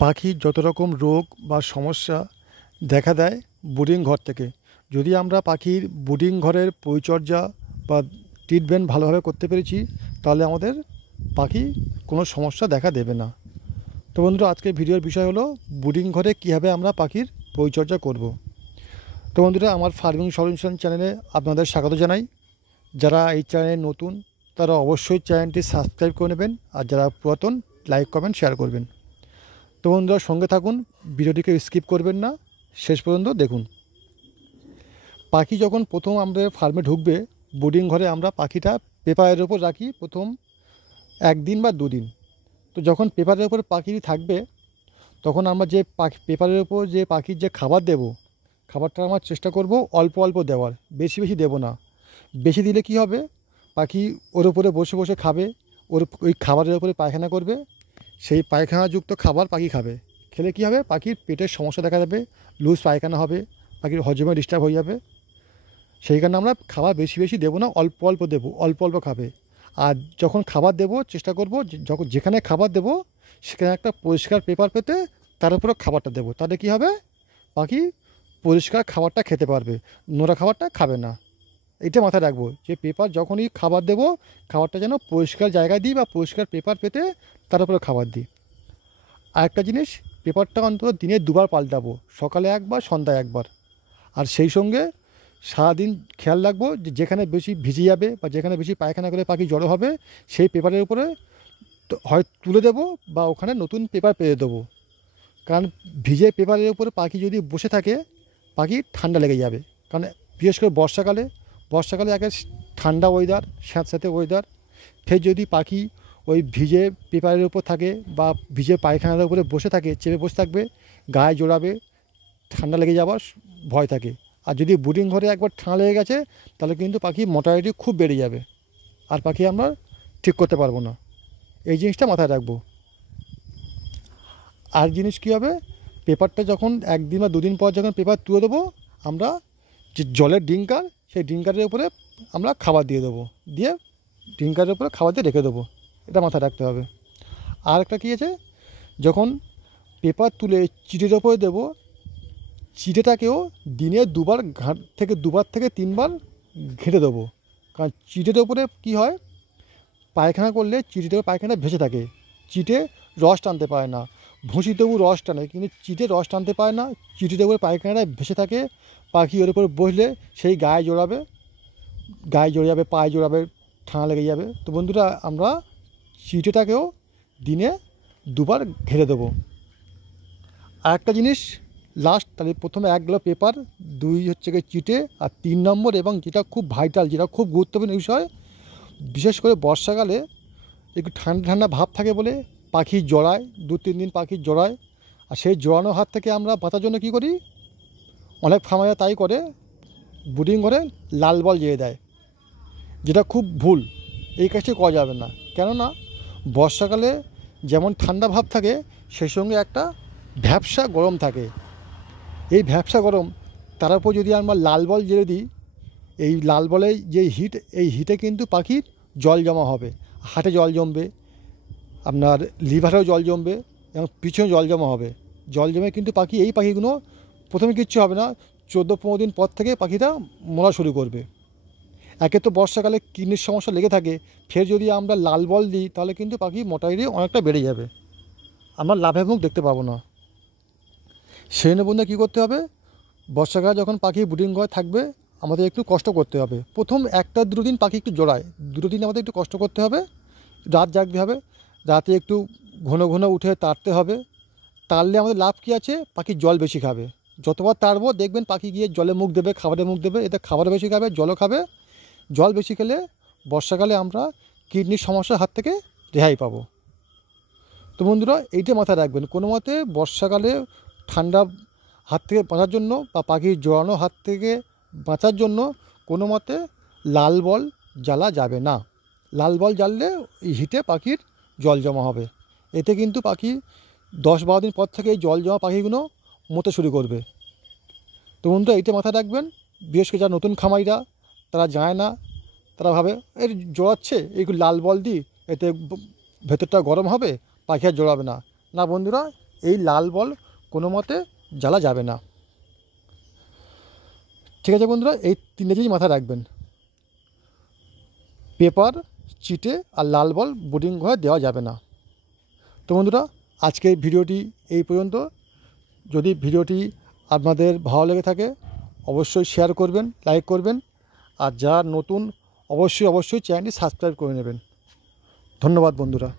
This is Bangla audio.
পাখির যত রকম রোগ বা সমস্যা দেখা দেয় ব্রুডিং ঘর থেকে। যদি আমরা পাখির ব্রুডিং ঘরের পরিচর্যা বা ট্রিটমেন্ট ভালোভাবে করতে পেরেছি, তাহলে আমাদের পাখি কোনো সমস্যা দেখা দেবে না। তো বন্ধুরা, আজকের ভিডিওর বিষয় হলো ব্রুডিং ঘরে কীভাবে আমরা পাখির পরিচর্যা করব। তো বন্ধুরা, আমার ফার্মিং সলিউশন চ্যানেলে আপনাদের স্বাগত জানাই। যারা এই চ্যানেলে নতুন তারা অবশ্যই চ্যানেলটি সাবস্ক্রাইব করে নেবেন, আর যারা পুরাতন লাইক কমেন্ট শেয়ার করবেন। তো বন্ধুরা, সঙ্গে থাকুন, ভিডিওটিকে স্কিপ করবেন না, শেষ পর্যন্ত দেখুন। পাখি যখন প্রথম আমাদের ফার্মে ঢুকবে, ব্রুডিং ঘরে আমরা পাখিটা পেপারের ওপর রাখি প্রথম একদিন বা দুদিন। তো যখন পেপারের ওপর পাখি থাকবে, তখন আমরা যে পাখি পেপারের ওপর যে পাখির যে খাবার দেব, খাবারটা আমরা চেষ্টা করব অল্প অল্প দেওয়ার, বেশি বেশি দেব না। বেশি দিলে কি হবে, পাখি ওর উপরে বসে বসে খাবে, ওই খাবারের উপরে পায়খানা করবে। সেই পায়খানাযুক্ত খাবার পাখি খাবে, খেলে কী হবে, পাখির পেটের সমস্যা দেখা যাবে, লুজ পায়খানা হবে, পাখির হজমে ডিস্টার্ব হয়ে যাবে। সেই কারণে আমরা খাবার বেশি বেশি দেবো না, অল্প অল্প দেবো, অল্প অল্প খাবে। আর যখন খাবার দেবো চেষ্টা করব যখন যেখানে খাবার দেবো সেখানে একটা পরিষ্কার পেপার পেতে তার উপরে খাবারটা দেবো। তাহলে কী হবে, পাখি পরিষ্কার খাবারটা খেতে পারবে, নোংরা খাবারটা খাবে না। এটা মাথায় রাখবো যে পেপার যখনই খাবার দেবো, খাবারটা যেন পরিষ্কার জায়গায় দিই বা পরিষ্কার পেপার পেতে তার উপরে খাবার দিই। আরেকটা জিনিস, পেপারটা অন্তত দিনে দুবার পাল্টাবো, সকালে একবার, সন্ধ্যায় একবার। আর সেই সঙ্গে সারাদিন খেয়াল রাখবো যে যেখানে বেশি ভিজে যাবে বা যেখানে বেশি পায়খানা করে পাখি জড়ো হবে, সেই পেপারের উপরে হয় তুলে দেবো বা ওখানে নতুন পেপার পেতে দেবো। কারণ ভিজে পেপারের উপরে পাখি যদি বসে থাকে, পাখি ঠান্ডা লেগে যাবে। কারণ বিশেষ করে বর্ষাকালে একে ঠান্ডা ওয়েদার, স্যাঁতস্যাঁতে ওয়েদার, ফের যদি পাখি ওই ভিজে পেপারের উপর থাকে বা ভিজে পায়খানার উপরে বসে থাকে, চেপে বসে থাকবে, গায়ে জোড়াবে, ঠান্ডা লেগে যাওয়ার ভয় থাকে। আর যদি ব্রুডিং ঘরে একবার ঠান্ডা লেগে গেছে, তাহলে কিন্তু পাখির মর্টালিটি খুব বেড়ে যাবে, আর পাখি আমরা ঠিক করতে পারবো না। এই জিনিসটা মাথায় রাখবো। আর জিনিস কী হবে, পেপারটা যখন একদিন বা দুদিন পর যখন পেপার তুলে দেবো, আমরা যে জলের ড্রিঙ্কার, সেই ড্রিঙ্কারের উপরে আমরা খাবার দিয়ে দেবো, দিয়ে ড্রিঙ্কারের উপরে খাবার দিয়ে রেখে দেবো। এটা মাথায় রাখতে হবে। আর একটা কী আছে, যখন পেপার তুলে চিটের ওপরে দেবো, চিটেটাকেও দিনে দুবার থেকে তিনবার ঘেঁটে দেবো। কারণ চিটের ওপরে কী হয়, পায়খানা করলে চিটের পায়খানা ভেসে থাকে, চিটে রস টানতে পারে না। ভুসি তবু রস টানে, কিন্তু চিটে রস টানতে পারে না। চিটের উপরে পায়খানাটা ভেসে থাকে, পাখি ওর উপরে বসলে সেই গায়ে জড়াবে, পায়ে জড়াবে, ঠান্ডা লেগে যাবে। তো বন্ধুরা, আমরা চিটেটাকেও দিনে দুবার ঘেরে দেবো। আর একটা জিনিস লাস্ট, তাহলে প্রথমে 1 গ্লাস পেপার, 2 হচ্ছে গিয়ে চিটে, আর 3 নম্বর এবং যেটা খুব ভাইটাল, যেটা খুব গুরুত্বপূর্ণ বিষয়, বিশেষ করে বর্ষাকালে একটু ঠান্ডা ঠান্ডা ভাব থাকে বলে পাখি জড়ায়, 2-3 দিন পাখি জড়ায়। আর সেই জড়ানো হাত থেকে আমরা বাঁচার জন্য কী করি, অনেক ফার্মাররা তাই করে, ব্রুডিং ঘরে লাল বল জ্বেলে দেয়, যেটা খুব ভুল। এই কাজটি করা যাবে না। কেননা বর্ষাকালে যেমন ঠান্ডা ভাব থাকে, সেই সঙ্গে একটা ভ্যাপসা গরম থাকে। এই ভ্যাপসা গরম, তার উপর যদি আমরা লাল বল জ্বেলে দিই, এই লাল বলে যে হিট, এই হিটে কিন্তু পাখির জল জমা হবে, হাটে জল জমবে, আপনার লিভারেও জল জমবে, এবং পিছনে জল জমা হবে। জল জমে কিন্তু এই পাখিগুলো প্রথমে কিচ্ছু হবে না, 14-15 দিন পর থেকে পাখিটা মরা শুরু করবে। একে তো বর্ষাকালে কিডনির সমস্যা লেগে থাকে, ফের যদি আমরা লাল বল দিই, তাহলে কিন্তু পাখি মর্টালিটি অনেকটা বেড়ে যাবে, আমরা লাভের মুখ দেখতে পাবো না। সেই জন্য কী করতে হবে, বর্ষাকালে যখন পাখি ব্রুডিং ঘরে থাকবে, আমাদের একটু কষ্ট করতে হবে। প্রথম 1-2 দিন পাখি একটু জড়ায়, 2 দিন আমাদের একটু কষ্ট করতে হবে, রাত জাগতে হবে, রাতে একটু ঘন ঘন উঠে তাড়তে হবে। তাড়লে আমাদের লাভ কী আছে, পাখি জল বেশি খাবে। যতবার তাড়বো দেখবেন পাখি গিয়ে জলে মুখ দেবে, খাবারে মুখ দেবে, এতে খাবার বেশি খাবে, জলও খাবে। জল বেশি খেলে বর্ষাকালে আমরা কিডনির সমস্যার হাত থেকে রেহাই পাবো। তো বন্ধুরা, এইটা মাথায় রাখবেন, কোনো মতে বর্ষাকালে ঠান্ডা হাত থেকে বাঁচার জন্য বা পাখির জড়ানো হাত থেকে বাঁচার জন্য কোনো মতে লাল বল জ্বালা যাবে না। লাল বল জ্বাললে এই হিটে পাখির জল জমা হবে, এতে কিন্তু পাখি 10-12 দিন পর থেকে এই জল জমা পাখিগুলো মরতে শুরু করবে। তো বন্ধুরা, এইটা মাথায় রাখবেন। বিশেষ করে যারা নতুন খামারিরা, তারা জানে না, তারা ভাবে এর জড়াচ্ছে, এইগুলো লাল বল দিই, এতে ভেতরটা গরম হবে, পাখি আর জড়াবে না। না বন্ধুরা, এই লাল বল কোনো মতে জ্বালা যাবে না। ঠিক আছে বন্ধুরা, এই 3টে জিনিস মাথায় রাখবেন। পেপার, চিটে আর লাল বল বোর্ডিং ঘরে দেওয়া যাবে না। তো বন্ধুরা, আজকের ভিডিওটি এই পর্যন্ত। যদি ভিডিওটি আপনাদের ভালো লেগে থাকে অবশ্যই শেয়ার করবেন, লাইক করবেন, আর যারা নতুন অবশ্যই চ্যানেলটি সাবস্ক্রাইব করে নেবেন। ধন্যবাদ বন্ধুরা।